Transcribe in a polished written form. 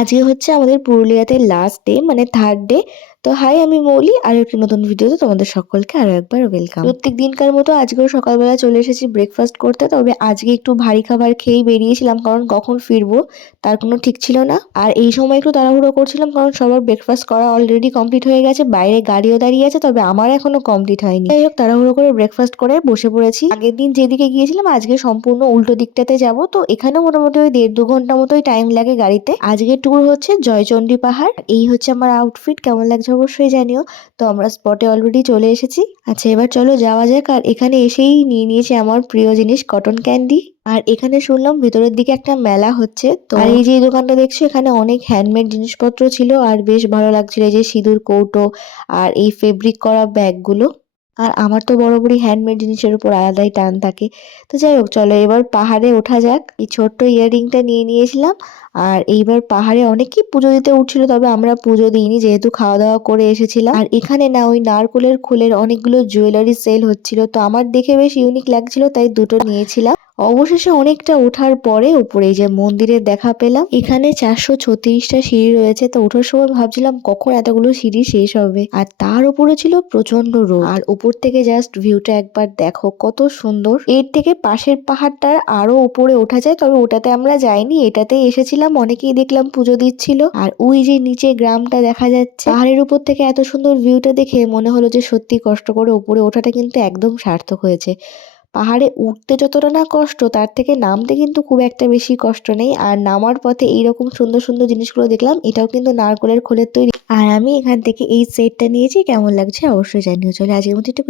আজকে হচ্ছে আমাদের পুরুলিয়াতে লাস্ট ডে, মানে থার্ড ডে। তো হাই, আমি মৌলি, আর একটি নতুন ভিডিওতে তোমাদের সকলকে আরো একবার ওয়েলকাম। প্রত্যেক দিনকার মতো আজকেও সকালবেলা চলে এসেছি ব্রেকফাস্ট করতে। তবে আজকে একটু ভারী খাবার খেয়েই বেরিয়েছিলাম, কারণ কখন ফিরবো তার কোনো ঠিক ছিল না। আর এই সময় একটু তাড়াহুড়ো করছিলাম, কারণ সবার ব্রেকফাস্ট করা অলরেডি কমপ্লিট হয়ে গেছে, বাইরে গাড়িও দাঁড়িয়ে আছে, তবে আমার এখনো কমপ্লিট হয়নি। যাই হোক, তাড়াহুড়ো করে ব্রেকফাস্ট করে বসে পড়েছি। আগের দিন যেদিকে গিয়েছিলাম আজকে সম্পূর্ণ উল্টো দিকটাতে যাব। তো এখানে মোটামুটি ওই 1.5-2 ঘন্টা মতোই টাইম লাগে গাড়িতে। আজকে ট্যুর হচ্ছে জয়চন্ডী পাহাড়। এই হচ্ছে আমার আউটফিট, কেমন লাগছে অবশ্যই জানিও। তো আমরা স্পটে অলরেডি চলে এসেছি। আচ্ছা, এবার চলো যাওয়া যাক। আর এখানে এসেই নিয়ে নিয়েছি আমার প্রিয় জিনিস, কটন ক্যান্ডি। আর এখানে শুনলাম ভিতরের দিকে একটা মেলা হচ্ছে। তো আর এই যে দোকানটা দেখছো, এখানে অনেক হ্যান্ডমেড জিনিসপত্র ছিল, আর বেশ ভালো লাগছিল। এই যে সিঁদুর কৌটো আর এই ফেব্রিক করা ব্যাগগুলো। আর আমার তো বরাবরই হ্যান্ডমেড জিনিসের উপর আলাদাই টান থাকে। তো যাই হোক, চলো এবার পাহাড়ে ওঠা যাক। এই ছোট্ট ইয়াররিংটা নিয়ে নিয়েছিলাম। আর এইবার পাহাড়ে অনেকেই পুজো দিতে উঠছিল, তবে আমরা পুজো দিইনি, যেহেতু খাওয়া দাওয়া করে এসেছিলাম। আর এখানে না ওই নারকোলের খোলের অনেকগুলো জুয়েলারি সেল হচ্ছিল, তো আমার দেখে বেশ ইউনিক লাগছিল, তাই দুটো নিয়েছিলাম। অবশেষে অনেকটা ওঠার পরে উপরে এই যে মন্দিরের দেখা পেলাম। এখানে 436টা সিঁড়ি রয়েছে। তো ওঠার সময় ভাবছিলাম কখন এতগুলো সিঁড়ি শেষ হবে। আর তার উপরে ছিল প্রচন্ড রোদ। আর উপর থেকে জাস্ট ভিউটা একবার দেখো, কত সুন্দর। এর থেকে পাশের পাহাড়টার আরো উপরে ওঠা যায়, তবে ওটাতে আমরা যাইনি, এটাতেই এসেছিলাম। অনেকেই দেখলাম পুজো দিচ্ছিল। আর ওই যে নিচে গ্রামটা দেখা যাচ্ছে, পাহাড়ের উপর থেকে এত সুন্দর ভিউটা দেখে মনে হলো যে সত্যি কষ্ট করে উপরে ওঠাটা কিন্তু একদম সার্থক হয়েছে। পাহাড়ে উঠতে যতটা না কষ্ট, তার থেকে নামতে কিন্তু খুব একটা বেশি কষ্ট নেই। আর নামার পথে এইরকম সুন্দর সুন্দর জিনিসগুলো দেখলাম। এটাও কিন্তু নারকোলের খোলের তৈরি। আর আমি এখান থেকে এই সেটটা নিয়েছি, কেমন লাগছে অবশ্যই জানিও। চলে আজকের মতো একটু